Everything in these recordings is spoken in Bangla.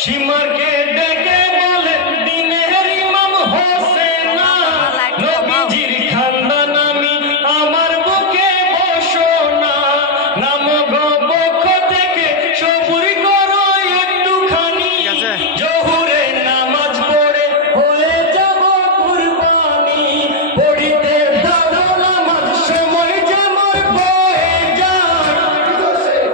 সীমাকে ডেকে বলে দিনের ইমাম হোসেন নবীজির খানদান আমি আমার বুকে বসো না নাম পক্ষ থেকে সবুর করো একটুখানি জহুরে নামাজ পড়ে হয়ে যাব কুরবানি পড়িতে দাও নামাজ সময় যেমন বয়ে যায়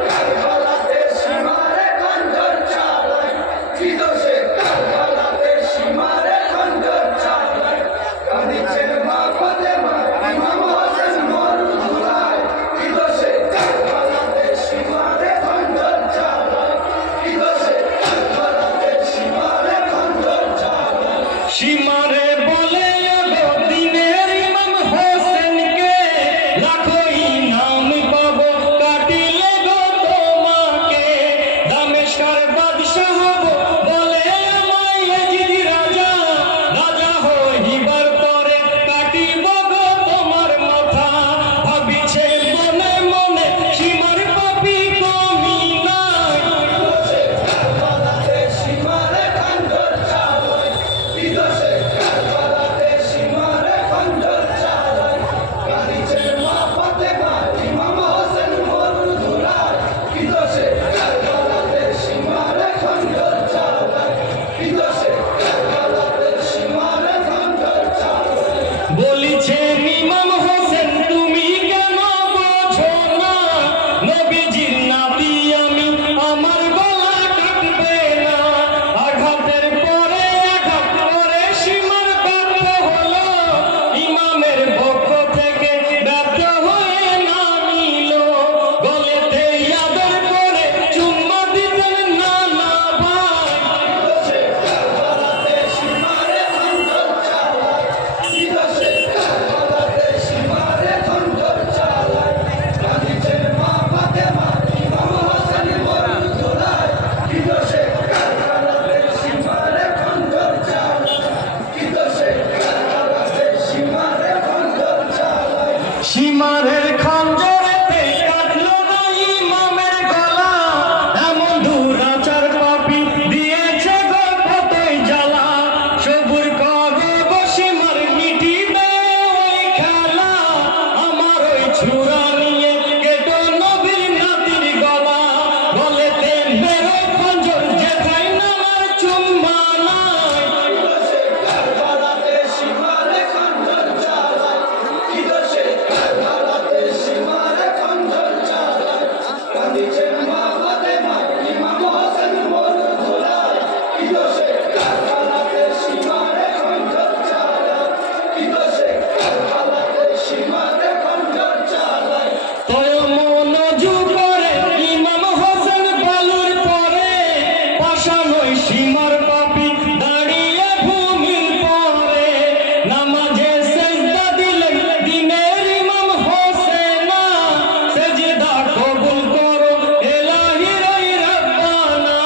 কারবালাতে সীমারে খঞ্জর চালায় বিদোষে কারবালাতে সীমারে খঞ্জর চালায় কাঁদিছেন মা ফাতেমা ইমাম হোসেন মরুধুলায় বিদোষে কারবালাতে সীমারে খঞ্জর চালায় বিদোষে কারবালাতে সীমারে খঞ্জর চালায় সীমারে বলে ওগো দিনের ইমাম হোসেনকে লাখো ইনাম পাবো কাটিলে গো তোমাকে দামেস্কের বাদশা হব বলে আমায় ইয়াজিদ রাজা রাজা হইবার পরে কাটিব গো তোমার মাথা ভাবিছে মনে মনে সীমার পাপী কমি নাই কারবালাতে সীমারে খঞ্জর চালায় বিদোষে কারবালাতে সীমারে খঞ্জর চালায় কাঁদিছেন মা ফাতেমা ইমাম হোসেন মরুধুলায় বিদোষে কারবালাতে সীমারে খঞ্জর চালায় বিদোষে কারবালাতে সীমারে খঞ্জর চালায় বলিছেন ইমাম হোসেন তুমি কেন বোঝো না নবীজির নাতি আমি আমার গলা কাটবে না আঘাতের পরে আঘাত করে সীমার ব্যর্থ হলো ইমামের পক্ষ থেকে ব্যর্থ হয়ে নামিল গলেতে আদর করে চুম্মা দিতেন নানা ভাই কারবালাতে সীমারে খঞ্জর চালায় বিদোষে কারবালাতে সীমারে খঞ্জর চালায় কাঁদিছেন মা ফাতেমা ইমাম হোসেন মরুধুলায় বিদোষে কারবালাতে সীমারে খঞ্জর চালায় বিদোষে কারবালাতে সীমারে খঞ্জর চালায় সীমারের খঞ্জরেতে কাটলো না ইমামের গলা এমন দুরাচার পাপী দিয়েছে গো কতই জ্বালা সবুর করো গো সীমার মিটিবে ওই খেলা আমার ওই ছুরা নিয়ে কেটো নবীর নাতির গলা গলেতে মেরো খঞ্জর যেথায় নামার চুম্মা নাই কারবালাতে সীমারে খঞ্জর চালায় বিদোষে কারবালাতে সীমারে খঞ্জর চালায় কাঁদিছেন মা ফাতেমা ইমাম হোসেন মরুধুলায় বিদোষে কারবালাতে সীমারে খঞ্জর চালায় বিদোষে কারবালাতে সীমারে খঞ্জর চালায় তয়মন অজু করে ইমাম হোসেন বালুর পরে পাশানোই সীমার পাপী দাঁড়িয়ে ভূমির পরে নামাজে সেজদা দিলেন দিনের ইমাম হোসেন সেজদা কবুল করো এলাহির ওই রব্বানা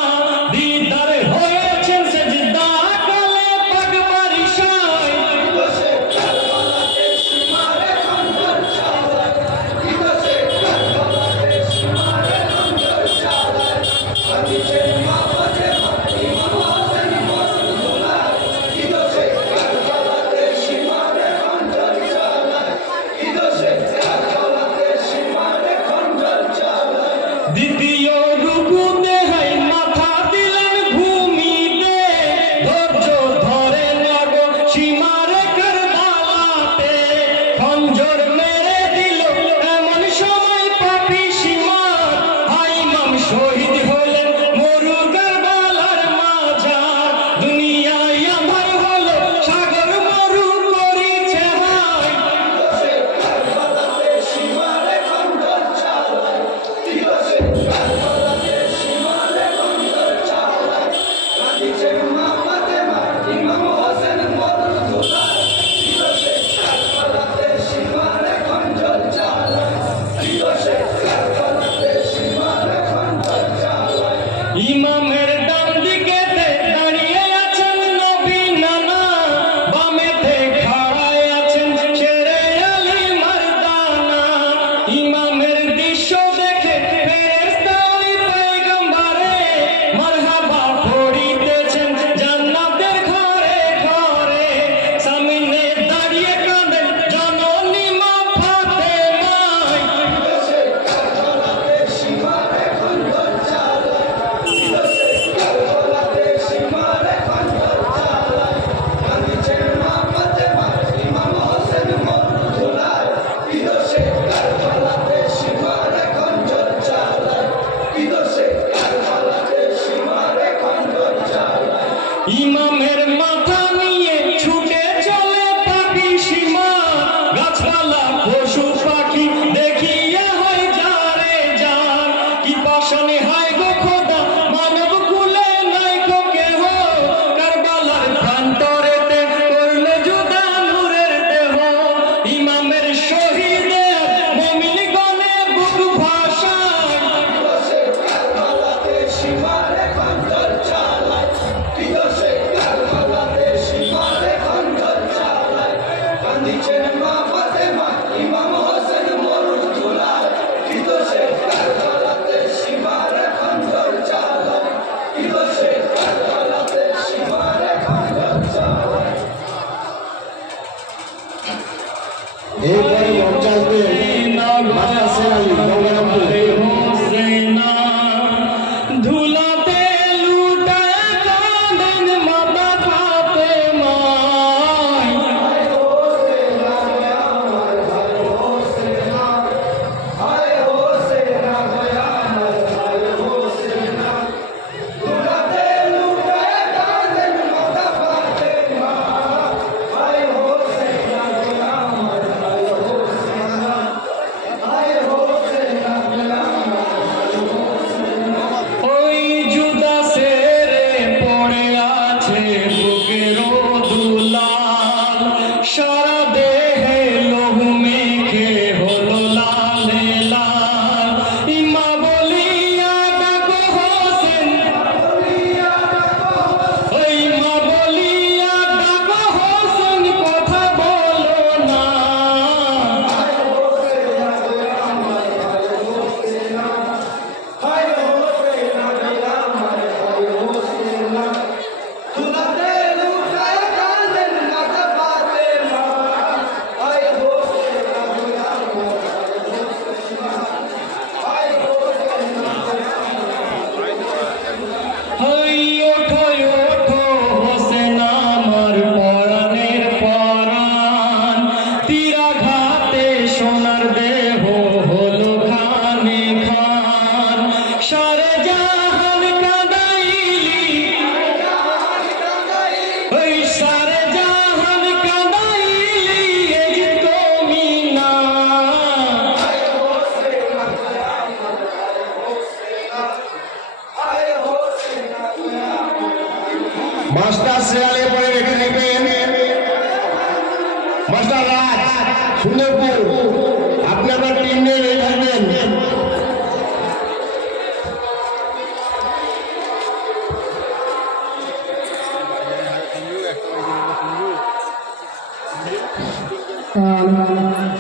দিদার হয়েছেন সেজদা কালে পাক বারিশায় বিদোষে কারবালাতে সীমারে খঞ্জর চালায় বিদোষে কারবালাতে সীমারে খঞ্জর চালায় কাঁদিছেন মা ফাতেমা ইমাম হোসেন মরুধুলায় বিদোষে কারবালাতে সীমারে খঞ্জর চালায় বিদোষে কারবালাতে সীমারে খঞ্জর চালায় দ্বিতীয় রুকুতে হয় মাথা দিলেন ভূমিতে ধৈর্য ধরে লাগো সীমারে কারবালাতে খঞ্জর মেরে দিল এমন সময় পাপী সীমার হাই ইমাম শহীদ হলেন মরু কারবালার মাঝার দুনিয়ায় আমার হলো সাগর মরু করিছে হাই কারবালাতে সীমারে খঞ্জর চালায় বিদোষে কারবালাতে সীমারে খঞ্জর চালায় কাঁদিছেন মা ফাতেমা ইমাম হোসেন মরুধুলায় বিদোষে কারবালাতে সীমারে খঞ্জর চালায় বিদোষে কারবালাতে সীমারে খঞ্জর চালায় ইমামের ডান দিকেতে দাঁড়িয়ে আছেন নবী নানা বামেতে খাড়ায় আছেন শেরে আলী মারদানা ইমামের দৃশ্য দেখে ফেরেশতা ওই পয়গম্বরে মারহাবা পড়িতে ইমামের মাথা নিয়ে ছুটে চলে পাখি সীমা, গাছপালা পশু পাখি দেখিয়া হয় যারে যার, কি পাশানে হায় গো খোদা মানব কুলে নাই গো কেহ, কারবালার প্রান্তরেতে করলে জুদা নূরের দেহ, ইমামের শহীদের মুমিন গণে বুক ভাষায়, দিবসে কারবালাতে সীমারে খঞ্জর চালায়, দিবসে কারবালাতে সীমারে খঞ্জর চালায়, কান্দিছেন মা ফাতেমা ইমাম হোসেন মরুদ তুলায়, দিবসে কারবালাতে সীমারে খঞ্জর চালায়, দিবসে কারবালাতে সীমারে খঞ্জর চালায়। এরপরে মঞ্চে আসবেন মাস্টার সেনালি গঙ্গারামপুর। হোসেনা ধুলাতে লুটায় কাঁদেন মাতা ফাতেমায়, হায় হোসেনা গে আমার হায় হোসেনা, হায় হোসেনা গে আমার হায় হোসেনা, দুলাতে লুটায় কাঁদেন মাতা ফাতেমা, হায় হোসেনা গে আমার হায় হোসেনা, হায় হোসেনা গে আমার হায় হোসেনা। ওই জুদাসের পড়ে আছে বুকের দুলাল, সারা দেহে লহু মেখে হলো লালে লাল, ইমা বলিয়া ডাকো হোসেন, ওই মা বলিয়া ডাকো হোসেন কথা বলো না, হায় হোসেনা গে আমার হায় হোসেনা, হায় হোসেনা গে আমার হায় হোসেনা, দুলাতে লুটায় কাঁদেন মাতা ফাতেমা, হায় হোসেনা গে আমার হায় হোসেনা, হায় হোসেনা গে ওই ওঠো ওঠো হোসেন আমার পরাণের পরাণ, তীরাঘাতে সোনার দেহ হলো খানে খান, সারে জাহান কাঁদাইলি, ওই সারে জাহান কাঁদাইলি এই তুমি না, হায় হোসেনা গে আমার হায় হোসেনা, হায় হোসেনা গে আমার হায় হোসেনা। মাস্টার সেনালি পরে রেখে নেবেন মাস্টার রাজ সুন্দরপুর। আপনি আপনার টিম নিয়ে রেডি থাকবেন। Hallelujah.